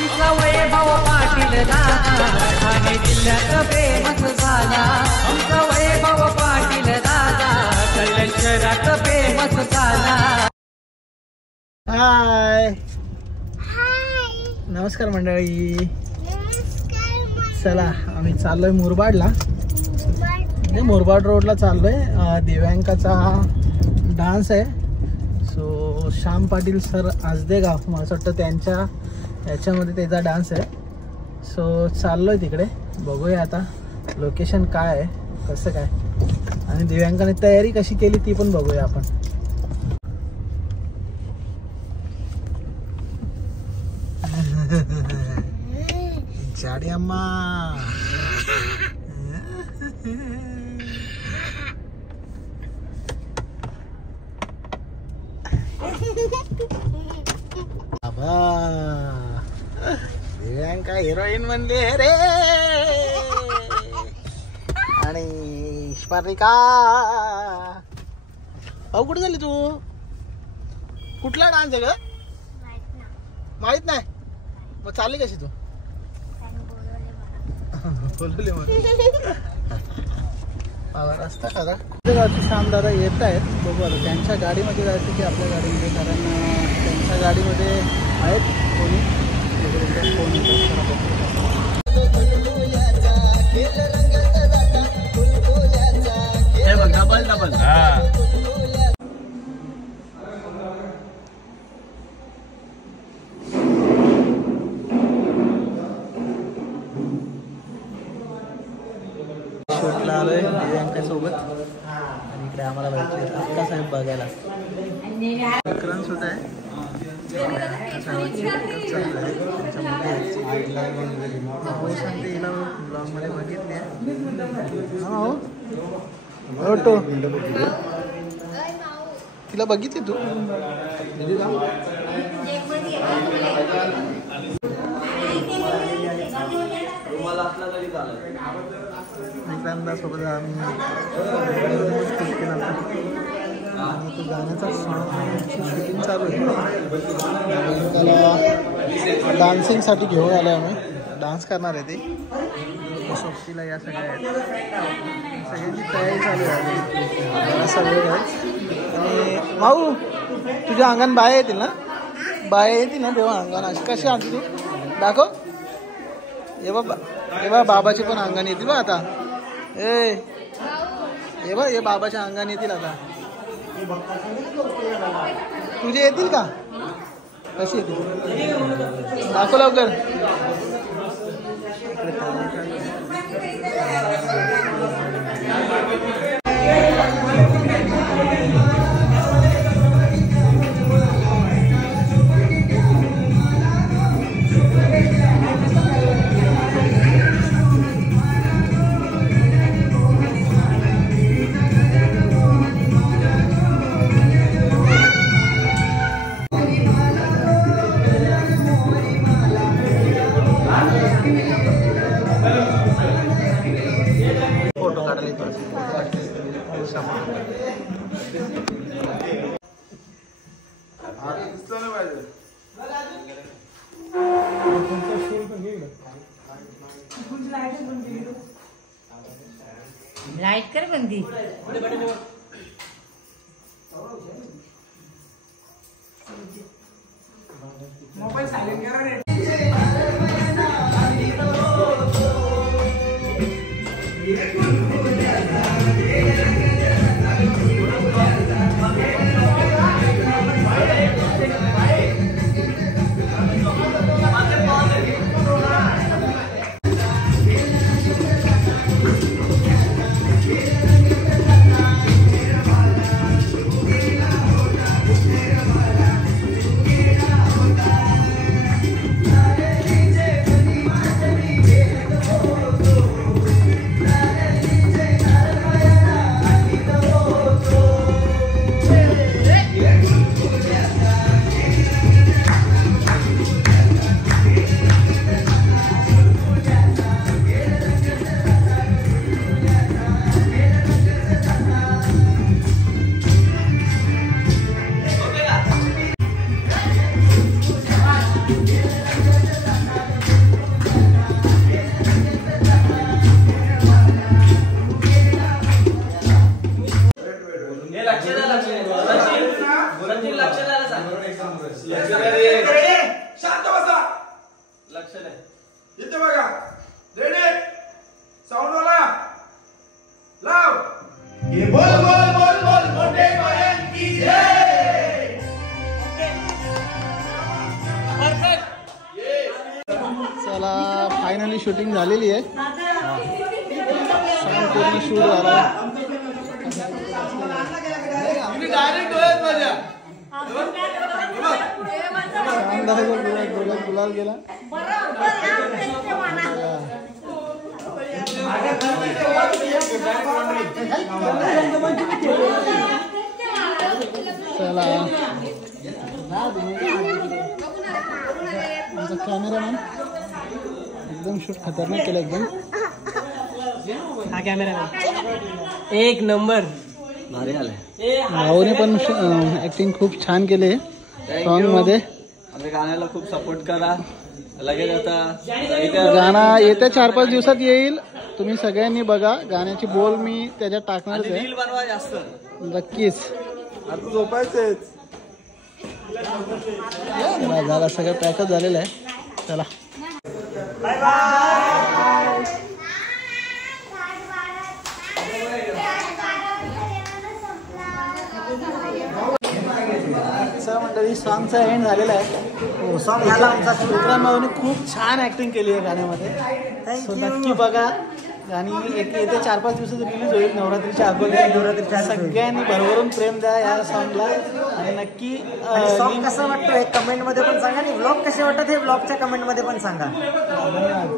आमचा वैभव पाटील दादा ठाणे जिल्ह्यात फेमस झाला. आमचा वैभव पाटील दादा कल्याण शहरात फेमस झाला. हाय नमस्कार मंडळी. चला आम्ही चाललोय मुरबाडला, म्हणजे मुरबाड रोडला चाललोय. दिव्यांकाचा डान्स आहे. सो श्याम पाटील सर आजदेगाव मला असं वाटतं त्यांच्या याच्यामध्ये त्याचा डान्स आहे. सो चाललोय तिकडे, बघूया आता लोकेशन काय आहे कसं काय, आणि दिव्यांकाने तयारी कशी केली ती पण बघूया आपण. जाडी अम्मा दिव्यांका हिरोईन म्हणली रे. आणि स्पर्धिका अहो कुठे झाली तू? कुठला डान्स आहे ग? माहित नाही. मग चालली कशी तू? बोलवले मला रस्ता खरा. गावचे श्यामदादा येत आहेत, बघू आता त्यांच्या गाडीमध्ये जायचं की आपल्या गाडीमध्ये, कारण त्यांच्या गाडीमध्ये आहेत कोणी फोन डबल डबल. शूटला आलोय दिव्यांका सोबत, आणि इकडे आम्हाला जायचे अक्का साहेब बघायला. विक्रम सुद्धा आहे. ब्लॉग मध्ये बघितले. तिला बघितली तू? मित्रांना सोबत आम्ही केला आणि तो गाण्याचा शूटिंग चालू आहे. त्याला डान्सिंगसाठी घेऊन आलो आम्ही, डान्स करणार आहे ते सोबतीला. या सगळ्यांची तयारी चालू आहे सगळे. आणि माऊ तुझ्या अंगण बाया येतील ना? बाया येतील ना तेव्हा अंगण अशी कशी आणते तू? दाखव. ये बाबा, हे बा बाबाची पण अंगण येतील बा आता. हे बा हे बाबाच्या अंगण येतील आता. तुझे येतील का? कशी येतील दाखव लवकर. फोटो काढले लाइट कर बंदी. मोबाईल सायलेंट करा रे. शांत बसा. लक्ष नाही. इथे बघा. रेडी. साऊंड वाला. लाव. ये बोल बोल बोल बोल मोठे बयान की जय. परफेक्ट. चला फायनली शूटिंग झालेली आहे. पूर्ण शूट झाला. डायरेक्ट डोळ्यात माझ्या. गुलाल गेला. चला आमचा कॅमेरामॅन एकदम शूट खतरनाक केलं एकदम. हा कॅमेरा एक नंबर. भाऊने पण ऍक्टिंग खूप छान केली सॉन्ग मध्ये. आपल्या गाण्याला खूप सपोर्ट करा. लगेच आता गाणं येत्या 4-5 दिवसात येईल. तुम्ही सगळ्यांनी बघा. गाण्याची बोल मी त्याच्यात टाकणारच आहे. रील बनवा जास्त. नक्कीच. आता झोपायचंच. झाला सगळं पॅकअप झालेलं आहे. चला मंडळी सॉंगचा एंड झालेला आहे. सॉंग झाला आमचा. विक्रांत भाऊने खूप छान ऍक्टिंग केली आहे गाण्यामध्ये. सो नक्की बघा. गाणी येत्या 4-5 दिवसात रिलीज होईल. नवरात्रीच्या अगोदर. सगळ्यांनी भरभरून प्रेम द्या या सॉंगला. आणि नक्की सॉंग कसं वाटतं हे कमेंट मध्ये पण सांगा. आणि ब्लॉग कसे वाटतात हे ब्लॉगच्या कमेंट मध्ये पण सांगा. धन्यवाद.